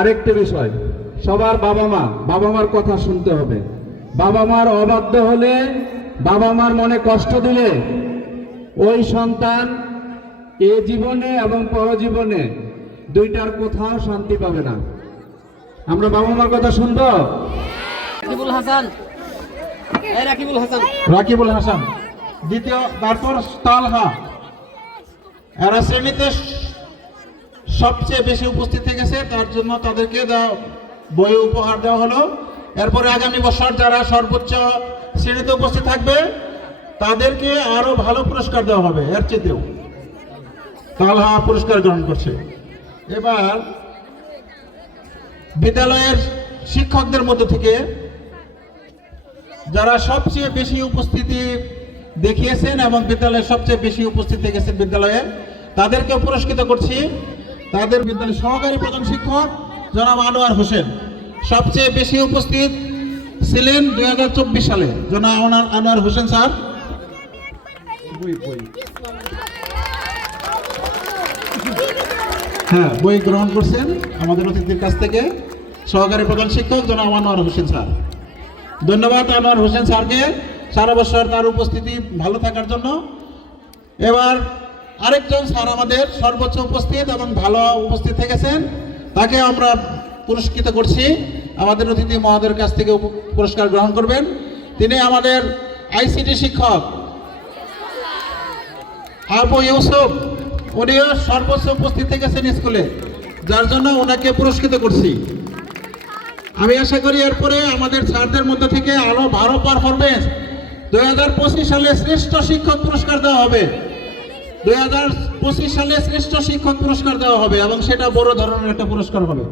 আরেকটি বিষয়, সবার বাবা মার কথা শুনতে হবে। বাবা মার অবাধ্য হলে, বাবা মার মনে কষ্ট দিলে ওই সন্তান এ জীবনে এবং পরজীবনে দুইটার কোথাও শান্তি পাবে না। আমরা বাবা মার কথা শুনবো। রাকিবুল হাসান দ্বিতীয়, তারপর তালহা। এরা শ্রেণীতে সবচেয়ে বেশি উপস্থিত থেকেছে, তার জন্য তাদেরকে বই উপহার দেওয়া হলো। এরপরে আগামী বছর যারা সর্বোচ্চ শ্রেণীতে উপস্থিত থাকবে তাদেরকে আরো ভালো পুরস্কার দেওয়া হবে, এর চেয়েও। তালহা পুরস্কার গ্রহণ করছে। এবার বিদ্যালয়ের শিক্ষকদের মধ্য থেকে যারা সবচেয়ে বেশি উপস্থিতি দেখিয়েছেন এবং বিদ্যালয়ে সবচেয়ে বেশি উপস্থিত থেকেছেন বিদ্যালয়ে, তাদেরকে পুরস্কৃত করছি। তাদের বিদ্যালয়ের সহকারী প্রধান শিক্ষক জনাব আনোয়ার হোসেন সবচেয়ে বেশি উপস্থিত ছিলেন 2024 সালে। জনাব আনোয়ার হোসেন স্যার বই গ্রহণ করছেন আমাদের অতিথির কাছ থেকে। সহকারী প্রধান শিক্ষক জনাব আনোয়ার হোসেন স্যার, ধন্যবাদ আনোয়ার হোসেন স্যারকে সারা বছর তার উপস্থিতি ভালো থাকার জন্য। এবার আরেকজন স্যার আমাদের সর্বোচ্চ উপস্থিত এবং ভালো উপস্থিত থেকেছেন, তাকে আমরা পুরস্কৃত করছি। আমাদের অতিথি মহোদয়ের কাছ থেকে পুরস্কার গ্রহণ করবেন। তিনি আমাদের আইসিটি শিক্ষক আবু ইউসুফ, উনিও সর্বোচ্চ উপস্থিত থেকেছেন স্কুলে, যার জন্য ওনাকে পুরস্কৃত করছি। আমি আশা করি এরপরে আমাদের স্যারদের মধ্যে থেকে আরো ভালো পারফরমেন্স 2025 সালে শ্রেষ্ঠ শিক্ষক পুরস্কার দেওয়া হবে। 2025 সালে শ্রেষ্ঠ শিক্ষক পুরস্কার দেওয়া হবে এবং সেটা বড় ধরনের একটা পুরস্কার হবে।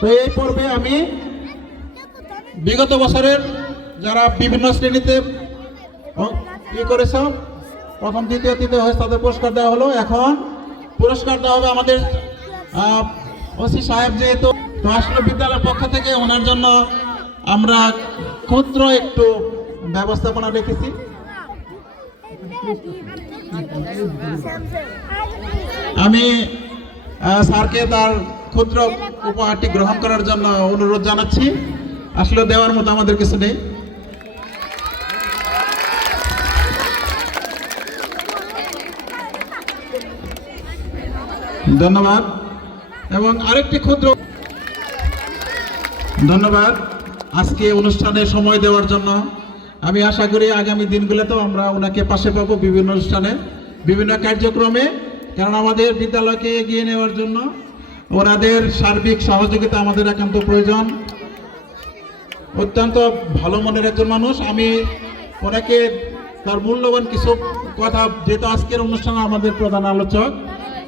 তো এই পর্বে আমি বিগত বছরের যারা বিভিন্ন শ্রেণীতে করেছে, প্রথম দ্বিতীয় তৃতীয় হয়েছে, তাদের পুরস্কার দেওয়া হলো। এখন পুরস্কার দেওয়া হবে আমাদের ওসি সাহেব, যেহেতু তো আসলে বিদ্যালয়ের পক্ষ থেকে ওনার জন্য আমরা ক্ষুদ্র একটু ব্যবস্থাপনা রেখেছি। আমি স্যারকে তার ক্ষুদ্র উপহারটি গ্রহণ করার জন্য অনুরোধ জানাচ্ছি। আসলে দেওয়ার মতো আমাদের কিছু নেই। ধন্যবাদ। এবং আরেকটি ক্ষুদ্র ধন্যবাদ আজকে অনুষ্ঠানে সময় দেওয়ার জন্য। আমি আশা করি আগামী দিনগুলোতেও আমরা ওনাকে পাশে পাবো বিভিন্ন অনুষ্ঠানে, বিভিন্ন কার্যক্রমে, কারণ আমাদের বিদ্যালয়কে এগিয়ে নেওয়ার জন্য ওনাদের সার্বিক সহযোগিতা আমাদের একান্ত প্রয়োজন। অত্যন্ত ভালো মনের একজন মানুষ। আমি ওনাকে তার মূল্যবান কিছু কথা, যেহেতু আজকের অনুষ্ঠানে আমাদের প্রধান আলোচক,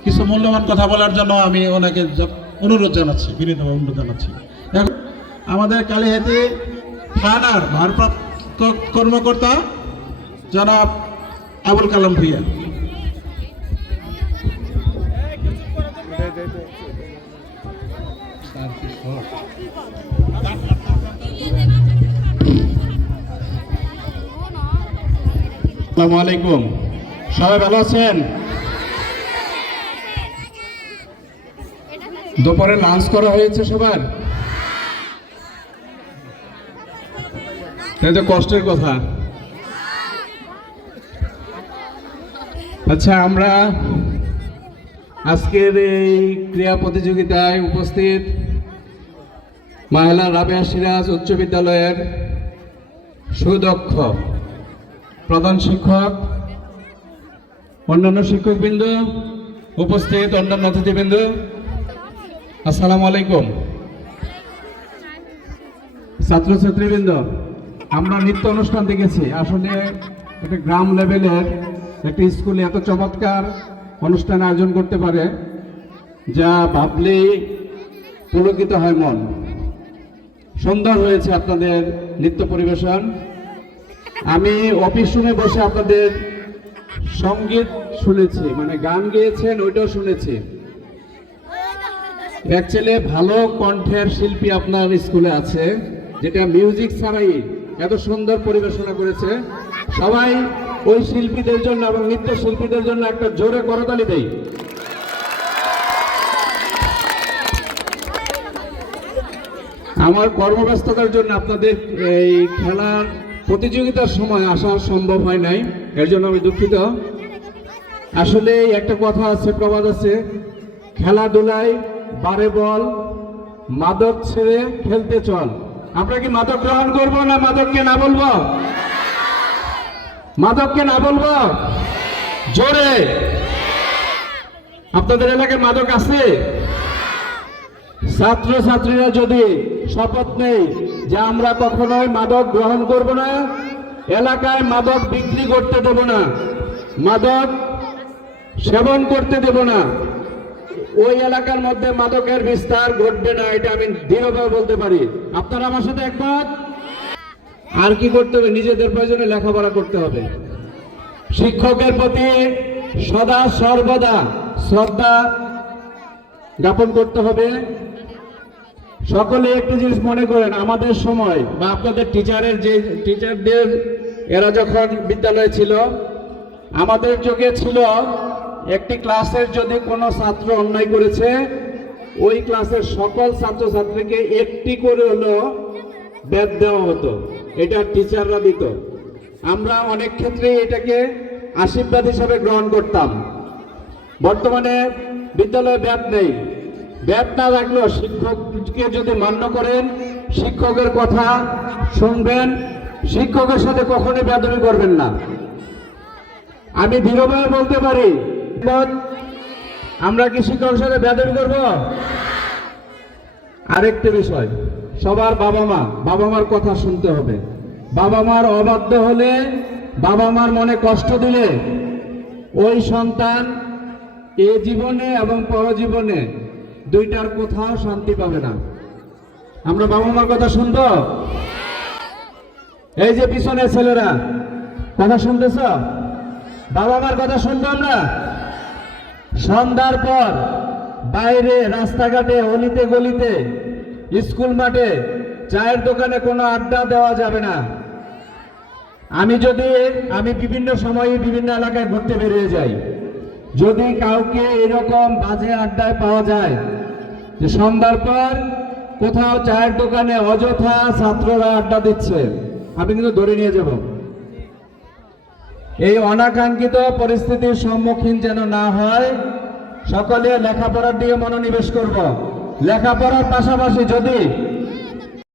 কিছু মূল্যবান কথা বলার জন্য আমি ওনাকে অনুরোধ জানাচ্ছি, বিনীতভাবে অনুরোধ জানাচ্ছি। এখন আমাদের কালিহাতী থানার ভারপ্রাপ্ত কর্মকর্তা জনাব আবুল কালাম ভূঁইয়া। আসসালামু আলাইকুম, সবাই ভালো আছেন? দুপুরে লাঞ্চ করা হয়েছে সবার? তাই তো কষ্টের কথা। আচ্ছা, আমরা আজকের এই ক্রীড়া প্রতিযোগিতায় উপস্থিত মাহেলা রাবেয়া সিরাজ উচ্চ বিদ্যালয়ের সুদক্ষ প্রধান শিক্ষক, অন্যান্য শিক্ষকবৃন্দ, উপস্থিত অন্যান্য অতিথিবৃন্দ, আসসালামু আলাইকুম। ছাত্রছাত্রীবৃন্দ, আমরা নৃত্য অনুষ্ঠান দেখেছি। আসলে একটা গ্রাম লেভেলের একটি স্কুলে এত চমৎকার অনুষ্ঠান আয়োজন করতে পারে, যা ভাবলেই পুলকিত হয় মন। সুন্দর হয়েছে আপনাদের নৃত্য পরিবেশন। আমি অফিস রুমে বসে আপনাদের সঙ্গীত শুনেছি, মানে গান গেয়েছেন, ওইটাও শুনেছি। অ্যাকচুয়ালি ভালো কণ্ঠের শিল্পী আপনার স্কুলে আছে, যেটা মিউজিক ছাড়াই এত সুন্দর পরিবেশনা করেছে। সবাই ওই শিল্পীদের জন্য এবং নৃত্য শিল্পীদের জন্য একটা জোরে করতালি দেই। আমার কর্মব্যস্ততার জন্য আপনাদের এই খেলার প্রতিযোগিতার সময় আসা সম্ভব হয় নাই, এর জন্য আমি দুঃখিত। আসলে একটা কথা আছে, প্রবাদ আছে, খেলাধুলায় বারে বল, মাদক ছেড়ে খেলতে চল। আমরা কি মাদক গ্রহণ করবো না মাদককে না বলবো? মাদককে না বলবো জোরে। আপনাদের এলাকায় মাদক আছে? ছাত্র ছাত্রীরা যদি শপথ নেই যে আমরা কখনোই মাদক গ্রহণ করব না, এলাকায় মাদক বিক্রি করতে দেব না, মাদক সেবন করতে দেব না, ওই এলাকার মধ্যে মাদকের বিস্তার ঘটবে না, এটা আমি দৃঢ়ভাবে বলতে পারি। আপনারা আমার সাথে একমত? আর কি করতে হবে? নিজেদের প্রয়োজনে লেখাপড়া করতে হবে, শিক্ষকের প্রতি সদা সর্বদা শ্রদ্ধা জ্ঞাপন করতে হবে। সকলে একটি জিনিস মনে করেন, আমাদের সময় বা আপনাদের টিচারদের এরা যখন বিদ্যালয়ে ছিল, আমাদের যুগে ছিল একটি ক্লাসের যদি কোনো ছাত্র অন্যায় করেছে, ওই ক্লাসের সকল ছাত্রছাত্রীকে একটি করে হলো ব্যাট দেওয়া হতো, এটা টিচাররা দিত। আমরা অনেক ক্ষেত্রে এটাকে আশীর্বাদ হিসাবে গ্রহণ করতাম। বর্তমানে বিদ্যালয়ে ব্যাট নেই, ব্যাট না রাখলেও শিক্ষককে যদি মান্য করেন, শিক্ষকের কথা শুনবেন, শিক্ষকের সাথে কখনোই বেয়াদবি করবেন না। আমি দৃঢ়ভাবে বলতে পারি, আমরা কি শিক্ষকের সাথে বেয়াদবি করব? আরেকটি বিষয়, সবার বাবা মার কথা শুনতে হবে। বাবা মার অবাধ্য হলে, বাবা মার মনে কষ্ট দিলে ওই সন্তান এ জীবনে এবং পরজীবনে দুইটার কোথাও শান্তি পাবে না। আমরা বাবা মার কথা শুনবো? এই যে পিছনের ছেলেরা কথা শুনতেছ, বাবা মার কথা শুনবো আমরা? সন্ধ্যার পর বাইরে রাস্তাঘাটে, অলিতে গলিতে, স্কুল মাঠে, চায়ের দোকানে কোনো আড্ডা দেওয়া যাবে না। আমি বিভিন্ন সময়ে বিভিন্ন এলাকায় ঘুরতে বেরিয়ে যাই, যদি কাউকে এরকম বাজে আড্ডায় পাওয়া যায় যে সন্ধ্যার পর কোথাও চায়ের দোকানে অযথা ছাত্ররা আড্ডা দিচ্ছে, আমি কিন্তু ধরে নিয়ে যাব। এই অনাকাঙ্ক্ষিত পরিস্থিতির সম্মুখীন যেন না হয়, সকলে লেখাপড়ার দিকে মনোনিবেশ করব। লেখাপড়ার পাশাপাশি যদি